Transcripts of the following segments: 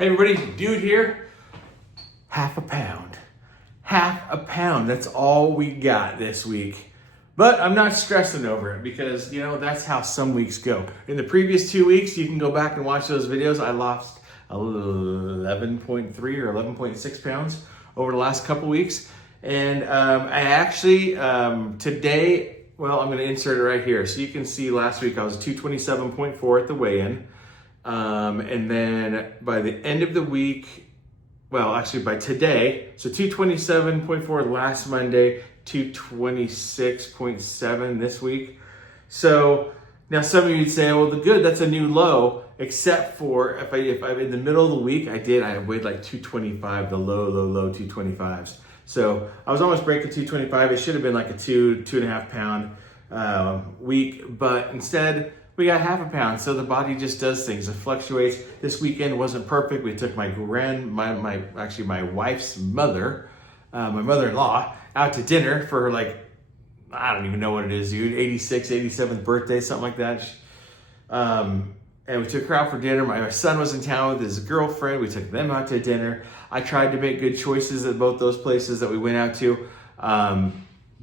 Hey everybody, dude here. Half a pound. Half a pound. That's all we got this week. But I'm not stressing over it because, that's how some weeks go. In the previous 2 weeks, you can go back and watch those videos. I lost 11.3 or 11.6 pounds over the last couple weeks. And I actually, today, I'm going to insert it right here. So you can see last week I was 227.4 at the weigh-in. And then by the end of the week, by today, so 227.4 last Monday, 226.7 this week. So now some of you would say, well, that's a new low, except for if I'm in the middle of the week, I weighed like 225, the low 225s. So I was almost breaking 225. It should have been like a 2.5 pound week, but instead we got half a pound. So the body just does things. It fluctuates. This weekend wasn't perfect. We took my wife's mother, my mother-in-law, out to dinner for I don't even know what it is, dude, 87th birthday, something like that. And we took her out for dinner. My son was in town with his girlfriend. We took them out to dinner. I tried to make good choices at both those places that we went out to.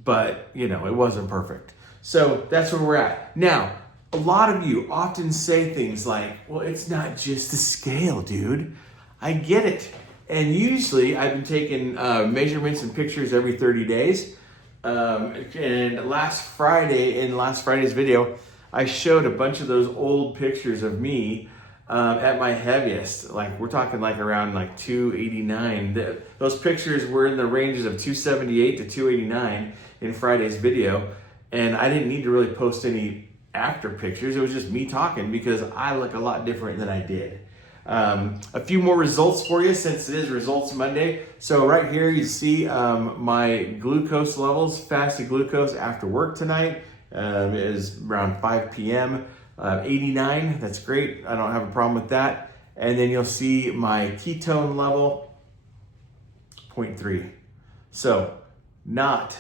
But, it wasn't perfect. So that's where we're at. Now, a lot of you often say things like, well, it's not just the scale, dude. I get it. And usually I've been taking measurements and pictures every 30 days. And last Friday, in last Friday's video, I showed a bunch of those old pictures of me at my heaviest. We're talking around 289. Those pictures were in the ranges of 278 to 289 in Friday's video. And I didn't need to really post any after pictures. It was just me talking because I look a lot different than I did. A few more results for you since it is Results Monday. So right here you see my glucose levels, fasted glucose after work tonight is around 5 p.m. 89, that's great. I don't have a problem with that. And then you'll see my ketone level, 0.3. So not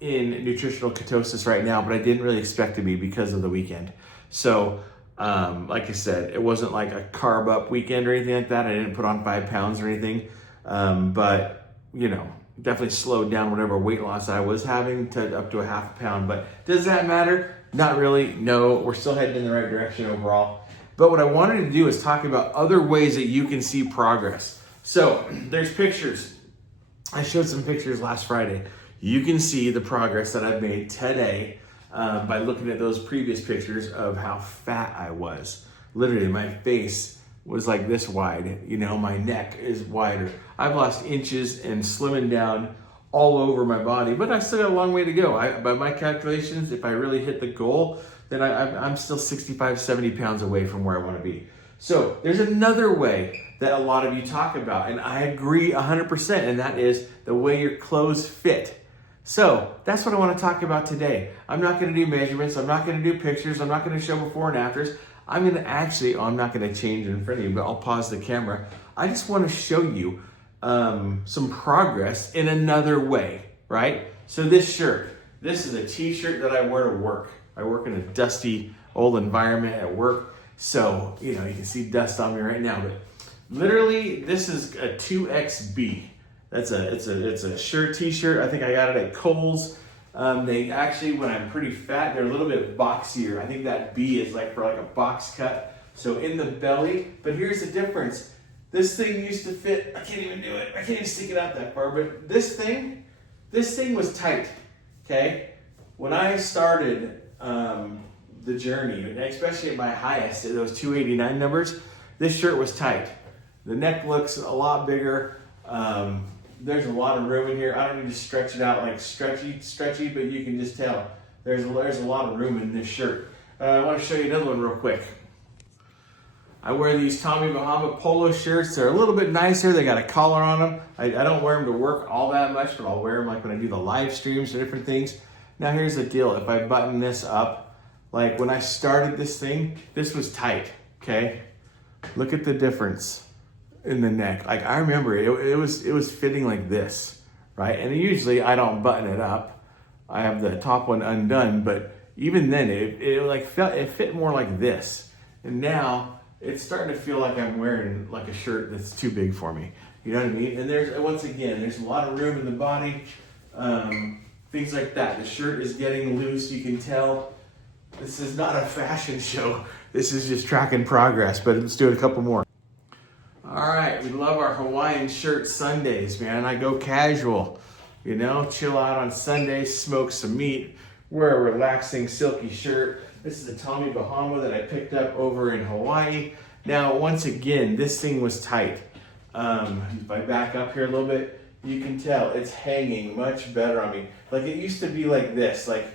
in nutritional ketosis right now, but I didn't really expect to be because of the weekend. So like I said, it wasn't like a carb up weekend or anything like that. I didn't put on 5 pounds or anything. But definitely slowed down whatever weight loss I was having to up to a half a pound. But does that matter? Not really. No, we're still heading in the right direction overall. But what I wanted to do is talk about other ways that you can see progress. So there's pictures. I showed some pictures last Friday. You can see the progress that I've made today by looking at those previous pictures of how fat I was. Literally, my face was like this wide. My neck is wider. I've lost inches and slimming down all over my body, but I still got a long way to go. By my calculations, if I really hit the goal, then I'm still 65, 70 pounds away from where I want to be. So there's another way that a lot of you talk about, and I agree 100%, and that is the way your clothes fit. So that's what I want to talk about today. I'm not going to do measurements. I'm not going to do pictures. I'm not going to show before and afters. I'm going to I'm not going to change in front of you, but I'll pause the camera. I just want to show you some progress in another way, right? So this shirt, this is a t-shirt that I wear to work. I work in a dusty old environment at work. So, you can see dust on me right now, but literally this is a 2XB. It's a shirt, t-shirt. I think I got it at Kohl's. They actually, when I'm pretty fat, they're a little bit boxier. I think that B is for a box cut. So in the belly, but here's the difference. This thing used to fit, I can't even do it. I can't even stick it out that far, but this thing was tight, okay? When I started the journey, especially at my highest, at those 289 numbers, this shirt was tight. The neck looks a lot bigger. There's a lot of room in here. I don't need to stretch it out like stretchy, but you can just tell there's a lot of room in this shirt. I want to show you another one real quick. I wear these Tommy Bahama polo shirts. They're a little bit nicer. They got a collar on them. I don't wear them to work all that much, but I'll wear them when I do the live streams or different things. Now here's the deal. If I button this up, when I started this thing, this was tight, okay? Look at the difference in the neck. I remember it was fitting like this, right? And usually I don't button it up. I have the top one undone, but even then it fit more like this. And now it's starting to feel like I'm wearing like a shirt that's too big for me. You know what I mean? And once again, there's a lot of room in the body, things like that. The shirt is getting loose, you can tell. This is not a fashion show. This is just tracking progress, but let's do a couple more. All right, we love our Hawaiian shirt Sundays, man. I go casual, you know, chill out on Sundays, smoke some meat, wear a relaxing silky shirt. This is a Tommy Bahama that I picked up over in Hawaii. Now, once again, this thing was tight. If I back up here a little bit, you can tell it's hanging much better on me. Like it used to be like this, like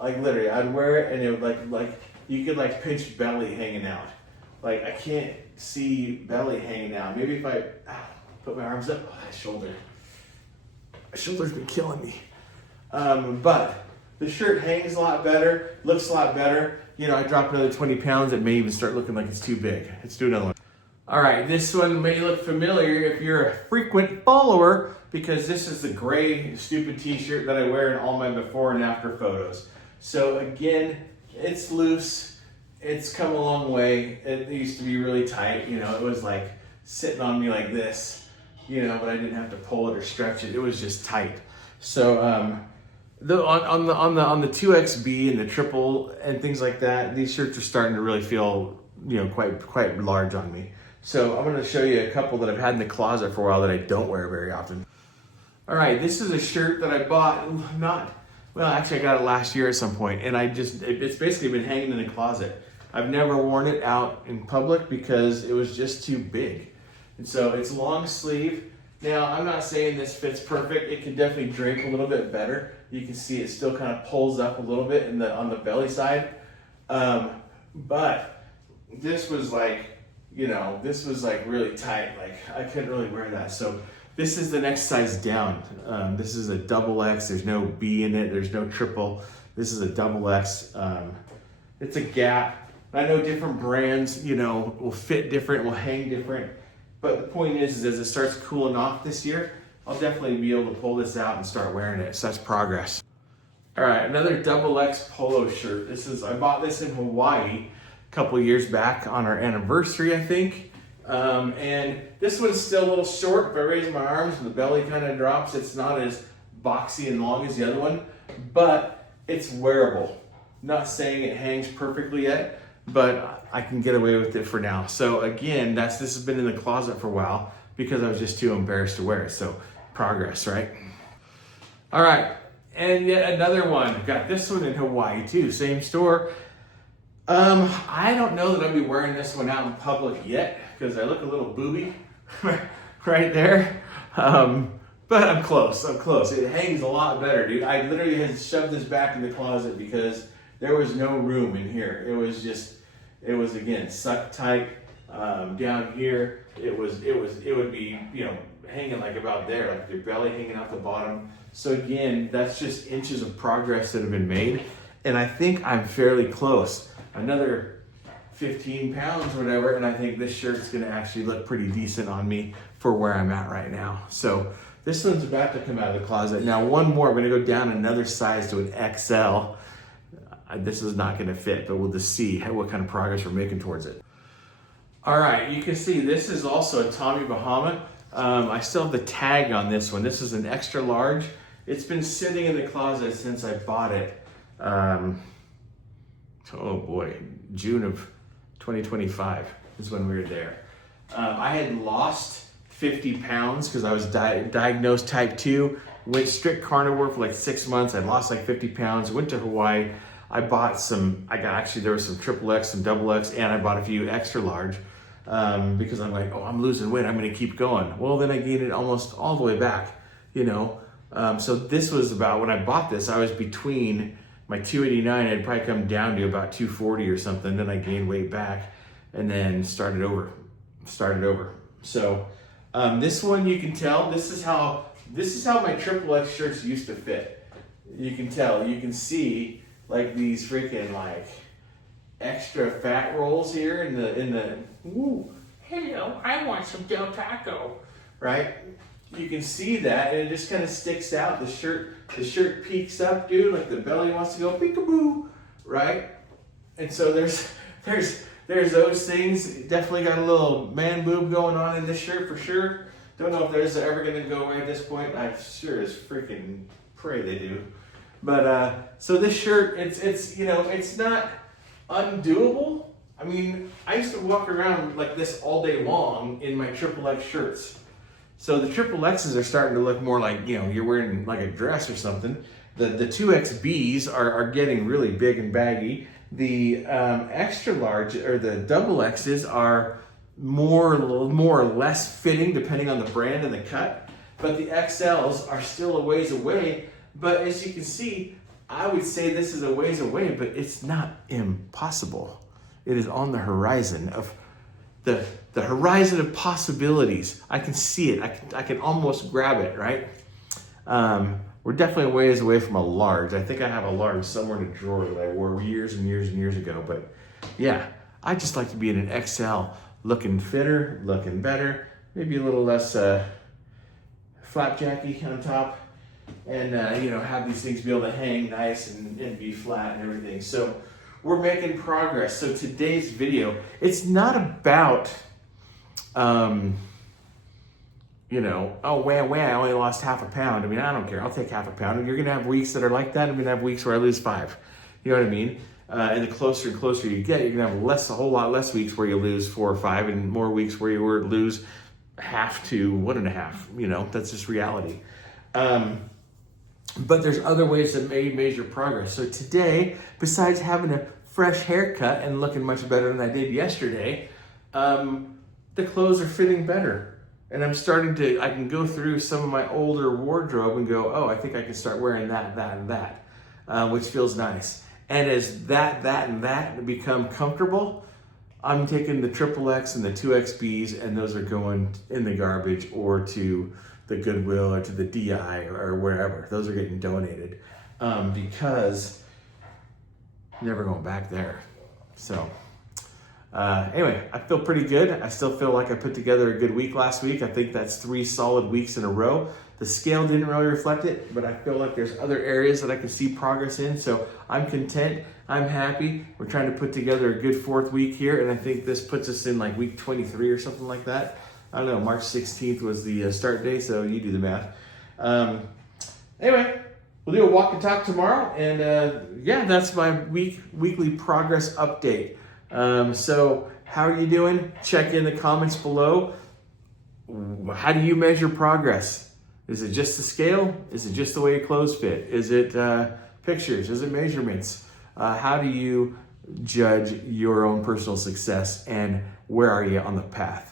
literally I'd wear it and it would like you could like pinch belly hanging out. Like I can't see belly hanging out. Maybe if I put my arms up, oh, that shoulder. My shoulder's been killing me. But the shirt hangs a lot better, looks a lot better. You know, I dropped another 20 pounds. It may even start looking like it's too big. Let's do another one. All right, this one may look familiar if you're a frequent follower, because this is the gray stupid t-shirt that I wear in all my before and after photos. So again, it's loose. It's come a long way. It used to be really tight. You know, it was like sitting on me like this, you know, but I didn't have to pull it or stretch it. It was just tight. So on the 2XB and the triple and things like that, these shirts are starting to really feel, you know, quite large on me. So I'm going to show you a couple that I've had in the closet for a while that I don't wear very often. All right, this is a shirt that I bought actually I got it last year at some point, and it's basically been hanging in the closet. I've never worn it out in public because it was just too big. And so it's long sleeve. Now, I'm not saying this fits perfect. It can definitely drape a little bit better. You can see it still kind of pulls up a little bit on the belly side. But this was like, you know, this was like really tight. Like I couldn't really wear that. So this is the next size down. This is a double X. There's no B in it. There's no triple. This is a double X. It's a Gap. I know different brands, you know, will fit different, will hang different. But the point is as it starts cooling off this year, I'll definitely be able to pull this out and start wearing it. So that's progress. All right, another double X polo shirt. I bought this in Hawaii a couple years back on our anniversary, I think. And this one's still a little short. If I raise my arms and the belly kind of drops, it's not as boxy and long as the other one, but it's wearable. Not saying it hangs perfectly yet, but I can get away with it for now. So again, this has been in the closet for a while because I was just too embarrassed to wear it. So progress, right? All right, and yet another one. Got this one in Hawaii too, same store. I don't know that I'll be wearing this one out in public yet because I look a little booby right there. But I'm close. It hangs a lot better, dude. I literally had shoved this back in the closet because there was no room in here. It was again sucked tight down here. It would be, you know, hanging like about there, like your belly hanging out the bottom. So again, that's just inches of progress that have been made, and I think I'm fairly close. Another 15 pounds, whatever, and I think this shirt's gonna actually look pretty decent on me for where I'm at right now. So this one's about to come out of the closet. Now one more, I'm gonna go down another size to an XL. This is not gonna fit, but we'll just see what kind of progress we're making towards it. All right, you can see this is also a Tommy Bahama. I still have the tag on this one. This is an extra large. It's been sitting in the closet since I bought it. Oh boy, June of 2025 is when we were there. I had lost 50 pounds because I was diagnosed type 2, went strict carnivore for like 6 months. I lost like 50 pounds, went to Hawaii. There was some triple X, some double X, and I bought a few extra large because I'm like, oh, I'm losing weight, I'm gonna keep going. Well, then I gained it almost all the way back, you know? So this was about, when I bought this, I was between my 289, I'd probably come down to about 240 or something. Then I gained weight back and then started over. So this one, you can tell, this is how my triple X shirts used to fit. You can tell, you can see like these freaking like extra fat rolls here in the, ooh, hello, I want some Del Taco, right? You can see that, and it just kind of sticks out. The shirt peaks up, dude, like the belly wants to go peekaboo, right? And so there's there's those things. Definitely got a little man boob going on in this shirt for sure. Don't know if those are ever going to go away at this point. I sure as freaking pray they do. But so this shirt, it's you know, it's not undoable. I mean, I used to walk around like this all day long in my XXX shirts. So the XXXs are starting to look more like, you know, you're wearing like a dress or something. The 2XBs are getting really big and baggy. The extra large or the double X's are more or less fitting depending on the brand and the cut. But the XLs are still a ways away. But as you can see, I would say this is a ways away, but it's not impossible. It is on the horizon of the horizon of possibilities. I can see it. I can almost grab it, right? We're definitely a ways away from a large. I think I have a large somewhere in a drawer that I wore years and years and years ago. But yeah, I just like to be in an XL, looking fitter, looking better, maybe a little less flapjacky on top, and you know, have these things be able to hang nice and be flat and everything. So we're making progress. So today's video, it's not about, you know, oh, wow, I only lost half a pound. I mean, I don't care. I'll take half a pound. And you're going to have weeks that are like that. I'm going to have weeks where I lose 5. You know what I mean? And the closer and closer you get, you're going to have a whole lot less weeks where you lose 4 or 5 and more weeks where you lose half to 1.5. You know, that's just reality. But there's other ways that may measure progress. So today, besides having a fresh haircut and looking much better than I did yesterday, the clothes are fitting better. And I'm starting to, I can go through some of my older wardrobe and go, oh, I think I can start wearing that, and that, which feels nice. And as that become comfortable, I'm taking the XXX and the 2XBs, and those are going in the garbage or to the Goodwill or to the DI or wherever. Those are getting donated because never going back there. So anyway, I feel pretty good. I still feel like I put together a good week last week. I think that's 3 solid weeks in a row. The scale didn't really reflect it, but I feel like there's other areas that I can see progress in. So I'm content. I'm happy. We're trying to put together a good 4th week here, and I think this puts us in like week 23 or something like that. I don't know, March 16th was the start day, so you do the math. Anyway, we'll do a walk and talk tomorrow, and yeah, that's my weekly progress update. So how are you doing? Check in the comments below. How do you measure progress? Is it just the scale? Is it just the way your clothes fit? Is it pictures? Is it measurements? How do you judge your own personal success, and where are you on the path?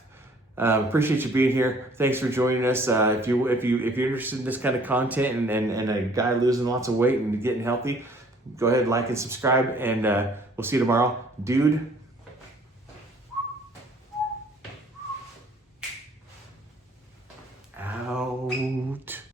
Appreciate you being here. Thanks for joining us. If you're interested in this kind of content and a guy losing lots of weight and getting healthy, go ahead, like and subscribe, and we'll see you tomorrow. Dude,